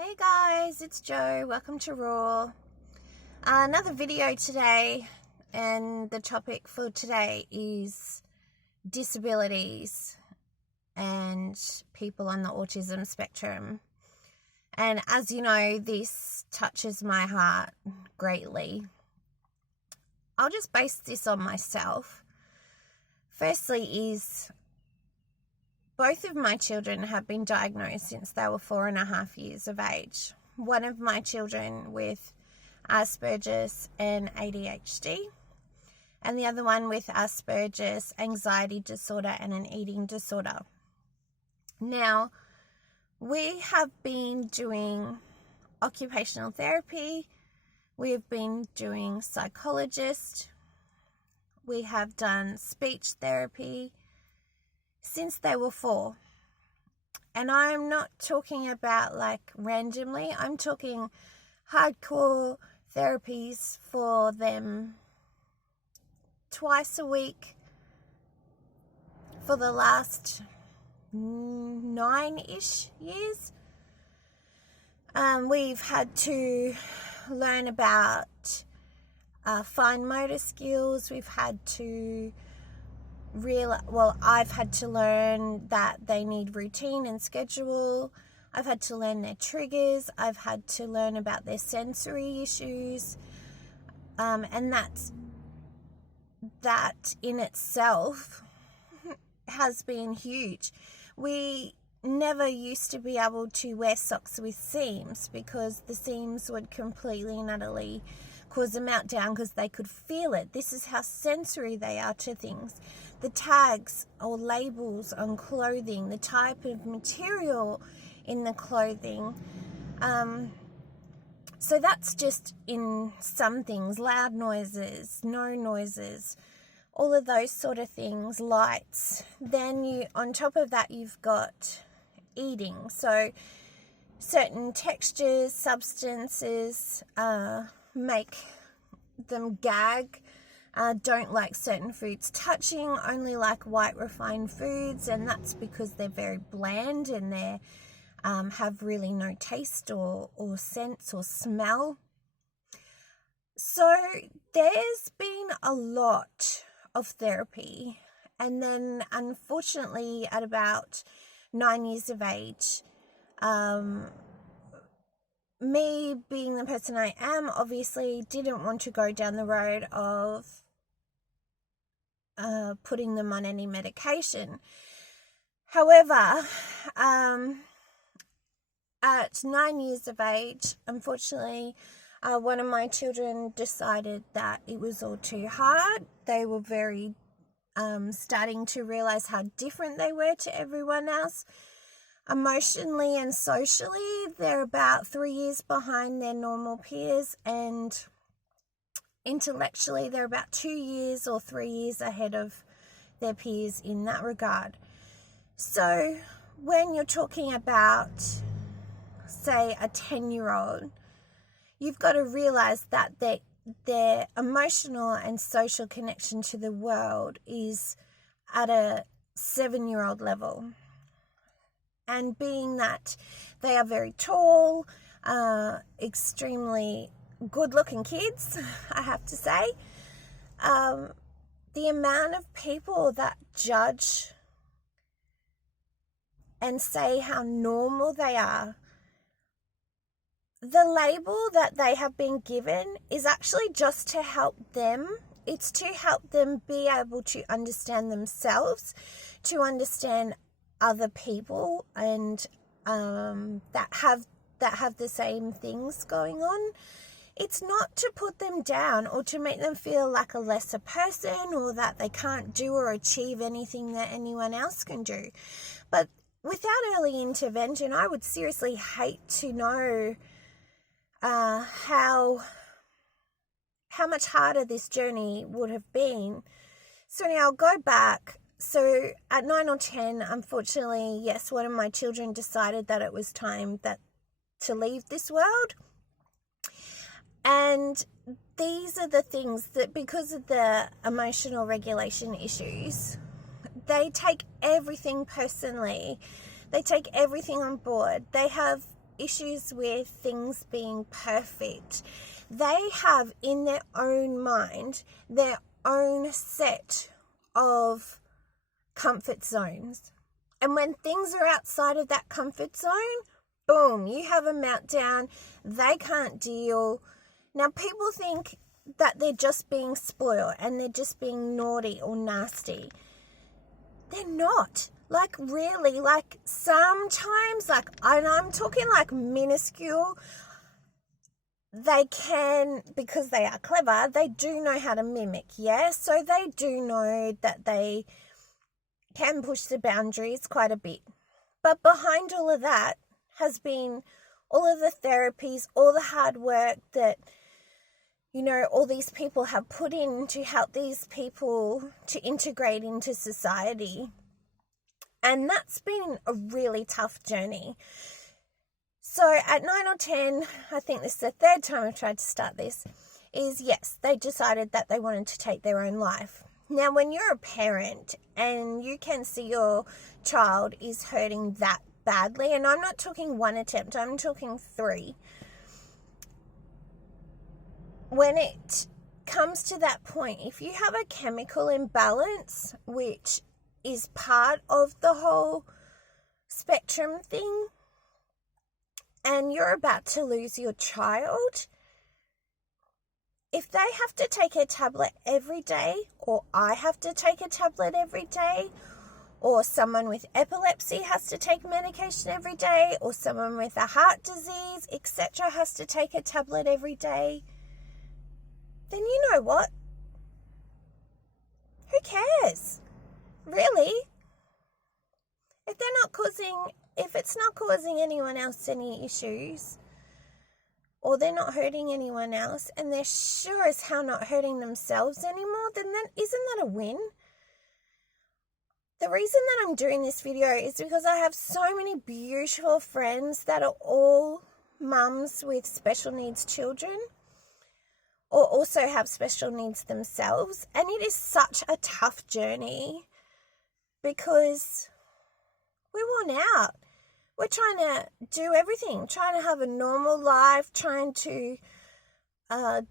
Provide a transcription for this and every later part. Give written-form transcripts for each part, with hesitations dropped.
Hey guys, it's Jo. Welcome to Raw. Another video today, and the topic for today is disabilities and people on the autism spectrum. And as you know, this touches my heart greatly. I'll just base this on myself. Firstly is both of my children have been diagnosed since they were 4.5 years of age. One of my children with Asperger's and ADHD, and the other one with Asperger's, anxiety disorder, and an eating disorder. Now, we have been doing occupational therapy, we have been doing psychologist, we have done speech therapy, since they were 4. And I'm not talking about like randomly, I'm talking hardcore therapies for them twice a week for the last 9-ish years. We've had to learn about fine motor skills. We've had to I've had to learn that they need routine and schedule. I've had to learn their triggers. I've had to learn about their sensory issues. And that in itself has been huge. We never used to be able to wear socks with seams because the seams would completely and utterly cause a meltdown because they could feel it. This is how sensory they are to things. The tags or labels on clothing, the type of material in the clothing. So that's just in some things, loud noises, no noises, all of those sort of things, lights. Then on top of that, you've got eating. So certain textures, substances make them gag. Don't like certain foods touching, only like white refined foods, and that's because they're very bland and they have really no taste or sense or smell. So there's been a lot of therapy, and then unfortunately at about 9 years of age, me being the person I am, obviously didn't want to go down the road of putting them on any medication. However, at 9 years of age, unfortunately, one of my children decided that it was all too hard. They were very starting to realize how different they were to everyone else. Emotionally and socially, they're about 3 years behind their normal peers, and intellectually, they're about 2 years or 3 years ahead of their peers in that regard. So when you're talking about, say, a 10-year-old, you've got to realize that their emotional and social connection to the world is at a 7-year-old level. And being that they are very tall, extremely good-looking kids, I have to say, the amount of people that judge and say how normal they are, the label that they have been given is actually just to help them. It's to help them be able to understand themselves, to understand other people, and that have the same things going on. It's not to put them down or to make them feel like a lesser person or that they can't do or achieve anything that anyone else can do. But without early intervention, I would seriously hate to know how much harder this journey would have been. So now I'll go back. So at 9 or 10, unfortunately, yes, one of my children decided that it was time to leave this world. And these are the things that, because of the emotional regulation issues, they take everything personally. They take everything on board. They have issues with things being perfect. They have in their own mind their own set of comfort zones. And when things are outside of that comfort zone, boom, you have a meltdown. They can't deal. Now, people think that they're just being spoiled and they're just being naughty or nasty. They're not. Like, really, like, sometimes, like, and I'm talking like minuscule, they can, because they are clever, they do know how to mimic, yeah? So they do know that they can push the boundaries quite a bit. But behind all of that has been all of the therapies, all the hard work that, you know, all these people have put in to help these people to integrate into society. And that's been a really tough journey. So at 9 or 10, I think this is the third time I've tried to start this, is yes, they decided that they wanted to take their own life. Now, when you're a parent and you can see your child is hurting that badly, and I'm not talking one attempt, I'm talking 3. When it comes to that point, if you have a chemical imbalance, which is part of the whole spectrum thing, and you're about to lose your child, if they have to take a tablet every day, or I have to take a tablet every day, or someone with epilepsy has to take medication every day, or someone with a heart disease, etc. has to take a tablet every day, then you know what? Who cares? Really? If it's not causing anyone else any issues, or they're not hurting anyone else, and they're sure as hell not hurting themselves anymore, then isn't that a win? The reason that I'm doing this video is because I have so many beautiful friends that are all mums with special needs children, or also have special needs themselves. And it is such a tough journey because we're worn out. We're trying to do everything, trying to have a normal life, trying to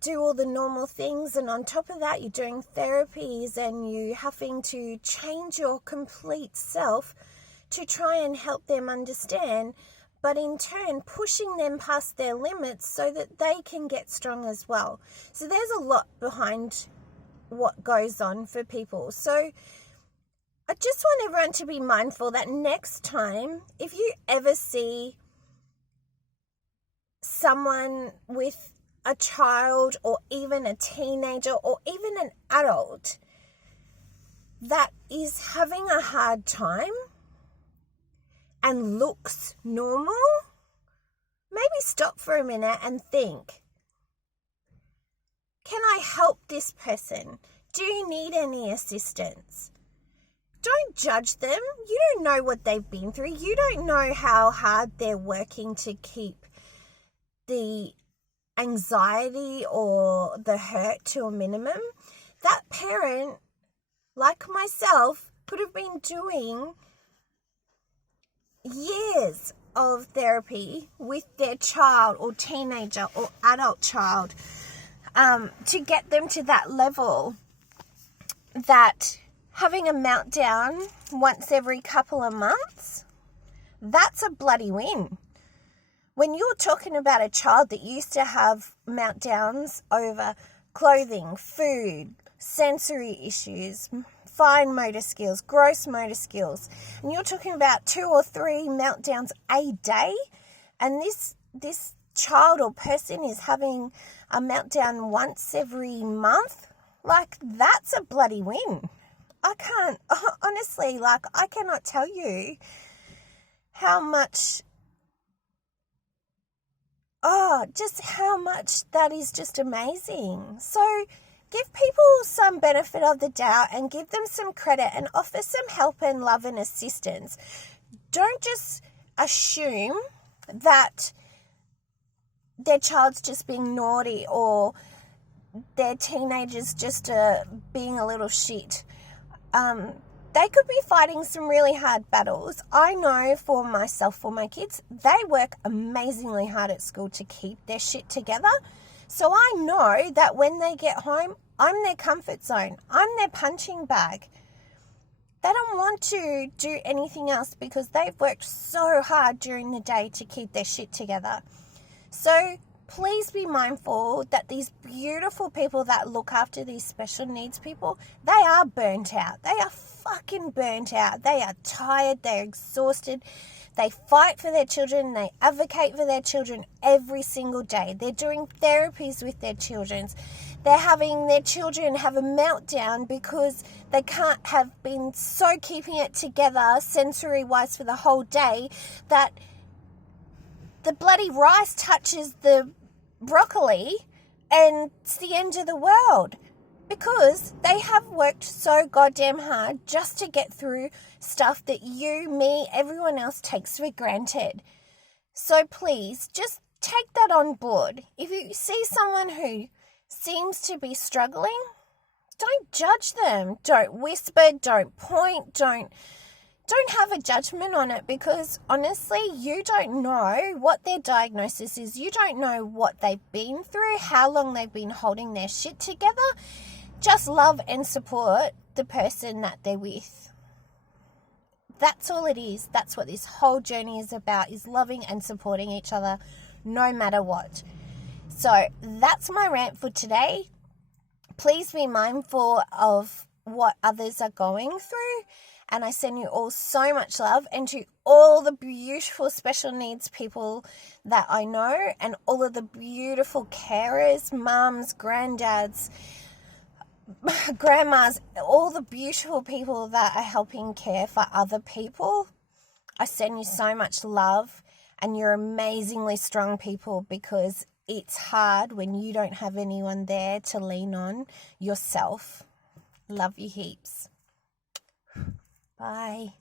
do all the normal things. And on top of that, you're doing therapies and you having to change your complete self to try and help them understand, but in turn pushing them past their limits so that they can get strong as well. So there's a lot behind what goes on for people. So I just want everyone to be mindful that next time, if you ever see someone with a child or even a teenager or even an adult that is having a hard time and looks normal, maybe stop for a minute and think, can I help this person? Do you need any assistance? Don't judge them. You don't know what they've been through. You don't know how hard they're working to keep the anxiety or the hurt to a minimum. That parent, like myself, could have been doing years of therapy with their child or teenager or adult child to get them to that level that having a meltdown once every couple of months, that's a bloody win. When you're talking about a child that used to have meltdowns over clothing, food, sensory issues, fine motor skills, gross motor skills, and you're talking about 2 or 3 meltdowns a day, and this child or person is having a meltdown once every month, like, that's a bloody win. I can't, honestly, like, I cannot tell you how much, just how much that is just amazing. So give people some benefit of the doubt and give them some credit and offer some help and love and assistance. Don't just assume that their child's just being naughty or their teenager's just being a little shit. they could be fighting some really hard battles. I know for myself, for my kids, they work amazingly hard at school to keep their shit together. So I know that when they get home, I'm their comfort zone. I'm their punching bag. They don't want to do anything else because they've worked so hard during the day to keep their shit together. So please be mindful that these beautiful people that look after these special needs people, they are burnt out. They are fucking burnt out. They are tired. They're exhausted. They fight for their children. They advocate for their children every single day. They're doing therapies with their children. They're having their children have a meltdown because they can't have been so keeping it together sensory-wise for the whole day that the bloody rice touches the broccoli and it's the end of the world, because they have worked so goddamn hard just to get through stuff that you, me, everyone else takes for granted. So please just take that on board. If you see someone who seems to be struggling, don't judge them. Don't whisper, don't point, don't have a judgment on it, because honestly, you don't know what their diagnosis is. You don't know what they've been through, how long they've been holding their shit together. Just love and support the person that they're with. That's all it is. That's what this whole journey is about, is loving and supporting each other no matter what. So that's my rant for today. Please be mindful of what others are going through. And I send you all so much love, and to all the beautiful special needs people that I know, and all of the beautiful carers, mums, granddads, grandmas, all the beautiful people that are helping care for other people. I send you so much love, and you're amazingly strong people, because it's hard when you don't have anyone there to lean on yourself. Love you heaps. Bye.